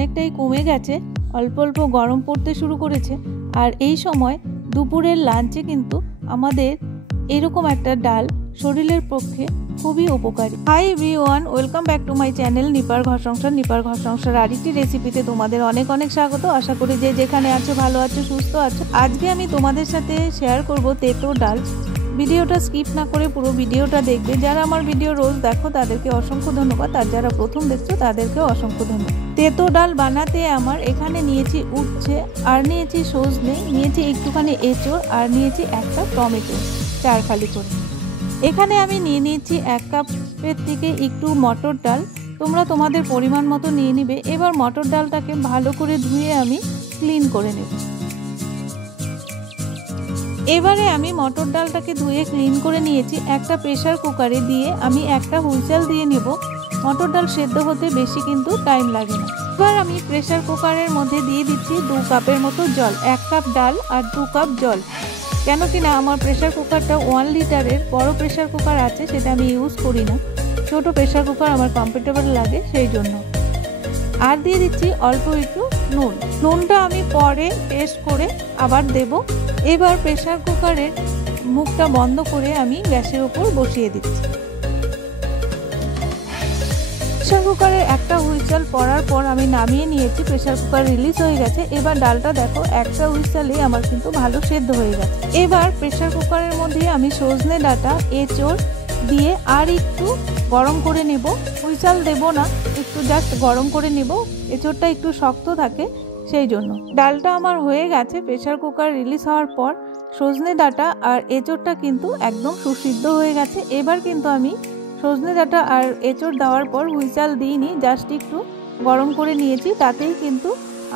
অনেকটাই কমে গেছে, অল্প অল্প গরম পড়তে শুরু করেছে। আর এই সময় দুপুরের লাঞ্চে কিন্তু আমাদের এরকম একটা ডাল শরীরের পক্ষে খুবই উপকারী। Hi everyone, welcome back to my channel নিপার ঘর সংসার। নিপার ঘর সংসার আরেকটি রেসিপিতে তোমাদের অনেক অনেক স্বাগত। আশা করি যে যেখানে আছো ভালো আছো, সুস্থ আছো। আজকে আমি তোমাদের সাথে শেয়ার করব তেতো ডাল। ভিডিওটা স্কিপ না করে পুরো ভিডিওটা দেখবে। যারা আমার ভিডিও রোজ দেখো তাদেরকে অসংখ্য ধন্যবাদ, আর যারা প্রথম দেখছো তাদেরকেও অসংখ্য ধন্যবাদ। তেতো ডাল বানাতে আমার এখানে নিয়েছি উচ্ছে, আর নিয়েছি সজনে, নিয়েছি একটুখানি এঁচড়, আর নিয়েছি একটা টমেটো 4 ফালি করে। এখানে আমি নিয়ে নিয়েছি 1 কাপের থেকে একটু মটর ডাল। তোমরা তোমাদের পরিমাণ মতো নিয়ে নিবে। এবার মটর ডালটাকে ভালো করে ধুয়ে আমি ক্লিন করে নেব। এবারে আমি মটর ডালটাকে ধুয়ে ক্লিন করে নিয়েছি। একটা প্রেসার কুকারে দিয়ে আমি একটা হুইসেল দিয়ে নেব। মটর ডাল সেদ্ধ হতে বেশি কিন্তু টাইম লাগে না। এবার আমি প্রেসার কুকারের মধ্যে দিয়ে দিচ্ছি 2 কাপের মতো জল। 1 কাপ ডাল আর 2 কাপ জল। কেন কি না আমার প্রেসার কুকারটা 1 লিটারের বড় প্রেসার কুকার আছে, সেটা আমি ইউজ করি না। ছোট প্রেসার কুকার আমার কমফোর্টেবল লাগে, সেই জন্য। আর দিয়ে দিচ্ছি অল্প একটু নুন। নুনটা আমি পরে টেস্ট করে আবার দেব। এবার প্রেসার কুকারের মুখটা বন্ধ করে আমি গ্যাসের উপর বসিয়ে দিচ্ছি। প্রেসার কুকারের একটা হুইসেল পড়ার পর আমি নামিয়ে নিয়েছি। প্রেসার কুকার রিলিজ হয়ে গেছে। এবার ডালটা দেখো, একটা হুইসেলে আমার কিন্তু ভালো সেদ্ধ হয়ে গেছে। এবার প্রেসার কুকারের মধ্যে আমি সজনে ডাঁটা, এঁচড় দিয়ে আর একটু গরম করে নেব। হুইসেল দেব না, একটু জাস্ট গরম করে নেব। এঁচড়টা একটু শক্ত থাকে, সেই জন্য। ডালটা আমার হয়ে গেছে। প্রেসার কুকার রিলিজ হওয়ার পর সজনে ডাঁটা আর এঁচড়টা কিন্তু একদম সুসিদ্ধ হয়ে গেছে। এবার কিন্তু আমি সজনে ডাঁটা আর এঁচড় দেওয়ার পর হুইসেল দিইনি, জাস্ট একটু গরম করে নিয়েছি, তাতেই কিন্তু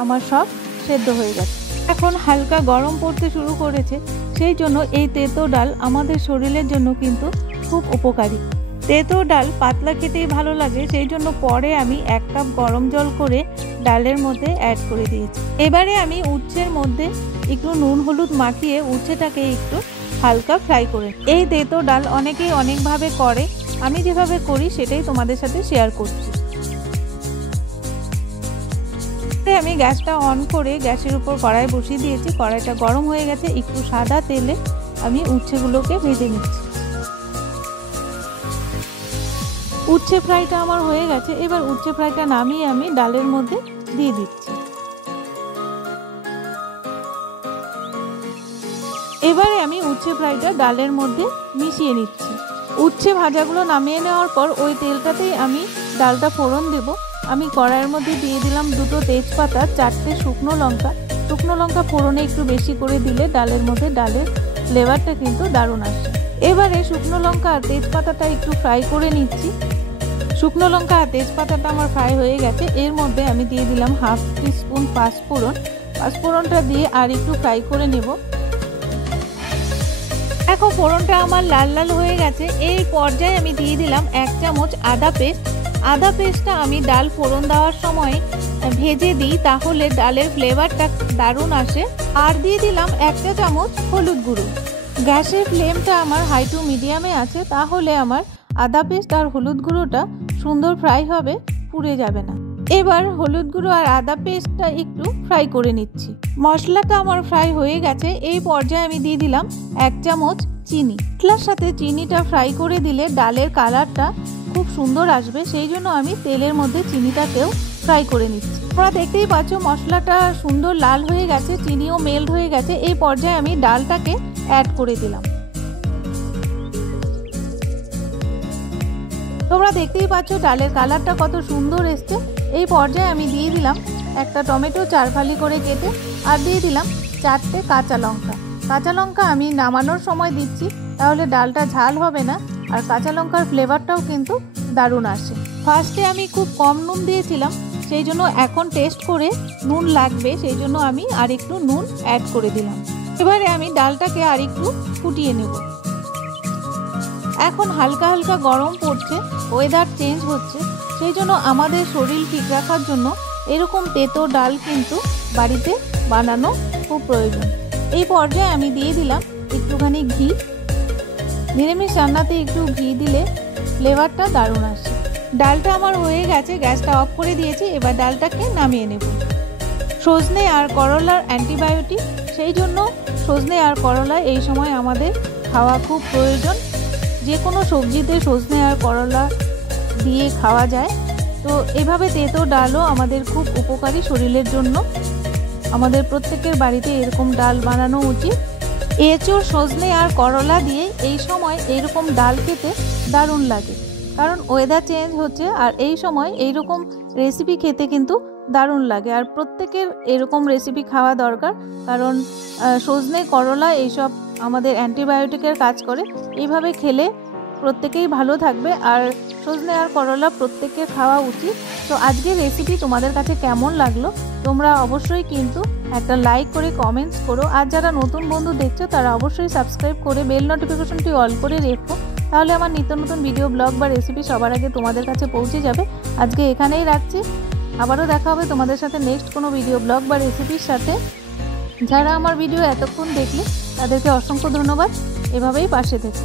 আমার সব সেদ্ধ হয়ে গেছে। এখন হালকা গরম পড়তে শুরু করেছে, সেই জন্য এই তেতো ডাল আমাদের শরীরের জন্য কিন্তু খুব উপকারী। তেতো ডাল পাতলা খেতেই ভালো লাগে, সেই জন্য পরে আমি 1 কাপ গরম জল করে ডালের মধ্যে অ্যাড করে দিয়েছি। এবারে আমি উচ্ছের মধ্যে একটু নুন হলুদ মাখিয়ে উচ্ছেটাকে একটু হালকা ফ্রাই করে। এই তেতো ডাল অনেকেই অনেকভাবে করে, আমি যেভাবে করি সেটাই তোমাদের সাথে শেয়ার করছি। আমি গ্যাসটা অন করে গ্যাসের উপর কড়াই বসিয়ে দিয়েছি। কড়াইটা গরম হয়ে গেছে। একটু সাদা তেলে আমি উচ্ছেগুলোকে ভেজে নিচ্ছি। উচ্ছে ফ্রাইটা আমার হয়ে গেছে। এবার উচ্ছে ফ্রাইটা নামিয়ে আমি ডালের মধ্যে দিয়ে দিচ্ছি। এবারে আমি উচ্ছে ফ্রাইটা ডালের মধ্যে মিশিয়ে নিচ্ছি। উচ্ছে ভাজাগুলো নামিয়ে নেওয়ার পর ওই তেলটাতেই আমি ডালটা ফোড়ন দেব। আমি কড়াইয়ের মধ্যে দিয়ে দিলাম 2টো তেজপাতা, 4টে শুকনো লঙ্কা। শুকনো লঙ্কা ফোড়নে একটু বেশি করে দিলে ডালের মধ্যে ডালের ফ্লেভারটা কিন্তু দারুণ আসে। এবারে শুকনো লঙ্কা আর তেজপাতাটা একটু ফ্রাই করে নিচ্ছি। শুকনো লঙ্কা আর তেজপাতাটা আমার ফ্রাই হয়ে গেছে। এর মধ্যে আমি দিয়ে দিলাম 1/2 টিস্পুন পাঁচফোড়ন। পাঁচফোড়নটা দিয়ে আর একটু ফ্রাই করে নেব। এখন ফোড়নটা আমার লাল লাল হয়ে গেছে। এই পর্যায়ে আমি দিয়ে দিলাম 1 চামচ আদা পেস্ট। আদা পেস্টটা আমি ডাল ফোড়ন দেওয়ার সময় ভেজে দিই, তাহলে ডালের ফ্লেভারটা দারুণ আসে। আর দিয়ে দিলাম 1 চামচ হলুদ গুঁড়ো। গ্যাসের ফ্লেমটা আমার হাই টু মিডিয়ামে আছে, তাহলে আমার আদা পেস্ট আর হলুদ গুঁড়োটা সুন্দর ফ্রাই হবে, পুড়ে যাবে না। এবার হলুদ গুঁড়ো আর আদা পেস্টটা একটু ফ্রাই করে নিচ্ছি। মশলাটা আমার ফ্রাই হয়ে গেছে। এই পর্যায়ে আমি দিয়ে দিলাম 1 চামচ চিনি। মশলার সাথে চিনিটা ফ্রাই করে দিলে ডালের কালারটা খুব সুন্দর আসবে, সেই জন্য আমি তেলের মধ্যে চিনিটাকেও ফ্রাই করে নিচ্ছি। তোমরা দেখতেই পাচ্ছ মশলাটা সুন্দর লাল হয়ে গেছে, চিনিও মেল্ট হয়ে গেছে। এই পর্যায়ে আমি ডালটাকে অ্যাড করে দিলাম। তোমরা দেখতেই পাচ্ছ ডালের কালারটা কত সুন্দর এসছে। এই পর্যায়ে আমি দিয়ে দিলাম একটা টমেটো 4 ফালি করে কেটে, আর দিয়ে দিলাম 4টে কাঁচা লঙ্কা। কাঁচা লঙ্কা আমি নামানোর সময় দিচ্ছি, তাহলে ডালটা ঝাল হবে না, আর কাঁচা লঙ্কার ফ্লেভারটাও কিন্তু দারুণ আসে। ফার্স্টে আমি খুব কম নুন দিয়েছিলাম, সেই জন্য এখন টেস্ট করে নুন লাগবে, সেই জন্য আমি আর একটু নুন অ্যাড করে দিলাম। এবারে আমি ডালটাকে আর একটু ফুটিয়ে নেব। এখন হালকা হালকা গরম পড়ছে, ওয়েদার চেঞ্জ হচ্ছে, সেই জন্য আমাদের শরীর ঠিক রাখার জন্য এরকম তেতো ডাল কিন্তু বাড়িতে বানানো খুব প্রয়োজন। এই পর্যায়ে আমি দিয়ে দিলাম একটুখানি ঘি। নিরামিষ রান্নাতে একটু ঘি দিলে ফ্লেভারটা দারুণ আসে। ডালটা আমার হয়ে গেছে, গ্যাসটা অফ করে দিয়েছি। এবার ডালটাকে নামিয়ে নেব। সজনে আর করলার অ্যান্টিবায়োটিক, সেই জন্য সজনে আর করলা এই সময় আমাদের খাওয়া খুব প্রয়োজন। যে কোনো সবজিতে সজনে আর করলা দিয়ে খাওয়া যায়। তো এভাবে তেতো ডালও আমাদের খুব উপকারী শরীরের জন্য। আমাদের প্রত্যেকের বাড়িতে এরকম ডাল বানানো উচিত। এঁচোড়, সজনে আর করলা দিয়ে এই সময় এইরকম ডাল খেতে দারুণ লাগে, কারণ ওয়েদার চেঞ্জ হচ্ছে আর এই সময় এইরকম রেসিপি খেতে কিন্তু দারুণ লাগে। আর প্রত্যেকের এরকম রেসিপি খাওয়া দরকার, কারণ সজনে, করলা এইসব আমাদের অ্যান্টিবায়োটিকের কাজ করে। এইভাবে খেলে প্রত্যেকেই ভালো থাকবে। আর সজনে আর করলা প্রত্যেকের খাওয়া উচিত। তো আজকের রেসিপি তোমাদের কাছে কেমন লাগলো তোমরা অবশ্যই কিন্তু একটা লাইক করে কমেন্টস করো। আর যারা নতুন বন্ধু দেখছো তারা অবশ্যই সাবস্ক্রাইব করে বেল নোটিফিকেশনটি অল করে রেখো, তাহলে আমার নিত্য নতুন ভিডিও, ব্লগ বা রেসিপি সবার আগে তোমাদের কাছে পৌঁছে যাবে। আজকে এখানেই রাখছি, আবারও দেখা হবে তোমাদের সাথে নেক্সট কোনো ভিডিও, ব্লগ বা রেসিপির সাথে। যারা আমার ভিডিও এতক্ষণ দেখলে তাদেরকে অসংখ্য ধন্যবাদ। এভাবেই পাশে থেকো।